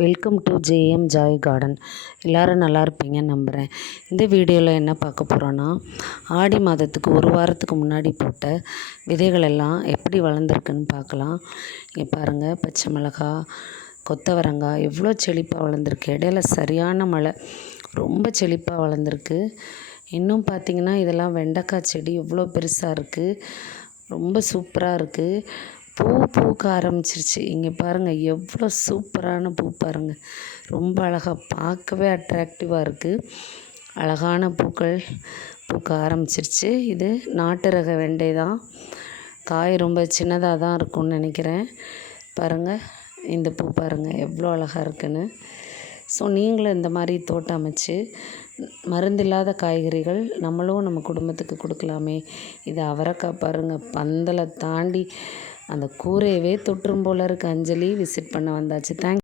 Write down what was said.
Welcome to JM Joy garden. எல்லோரும் நல்லா இருப்பீங்கன்னு நம்புகிறேன். இந்த வீடியோவில் என்ன பார்க்க போகிறோன்னா, ஆடி மாதத்துக்கு ஒரு வாரத்துக்கு முன்னாடி போட்ட விதைகள் எல்லாம் எப்படி வளர்ந்துருக்குன்னு பார்க்கலாம். இங்கே பாருங்கள், பச்சை மிளகா, கொத்தவரங்காய் எவ்வளோ செழிப்பாக வளர்ந்துருக்கு. இடையில சரியான மழை, ரொம்ப செழிப்பாக வளர்ந்துருக்கு. இன்னும் பார்த்திங்கன்னா, இதெல்லாம் வெண்டைக்காய் செடி எவ்வளோ பெருசாக இருக்குது, ரொம்ப சூப்பராக இருக்குது. பூ பூக்க ஆரம்பிச்சிருச்சு. இங்கே பாருங்கள், எவ்வளோ சூப்பரான பூ பாருங்கள். ரொம்ப அழகாக, பார்க்கவே அட்ராக்டிவாக இருக்குது. அழகான பூக்கள் பூக்க ஆரம்பிச்சிருச்சு. இது நாட்டு ரக வெண்டை தான். காய் ரொம்ப சின்னதாக தான் இருக்கும்னு நினைக்கிறேன். பாருங்கள், இந்த பூ பாருங்கள் எவ்வளோ அழகாக இருக்குன்னு. ஸோ நீங்களும் இந்த மாதிரி தோட்டம் அமைச்சு மருந்தில்லாத காய்கறிகள் நம்மளும் நம்ம குடும்பத்துக்கு கொடுக்கலாமே. இது அவரைக்காய் பாருங்கள், பந்தலை தாண்டி அந்த கூரையவே தொற்றும் போல இருக்குது. அஞ்சலி விசிட் பண்ண வந்தாச்சு. தேங்க்ஸ்.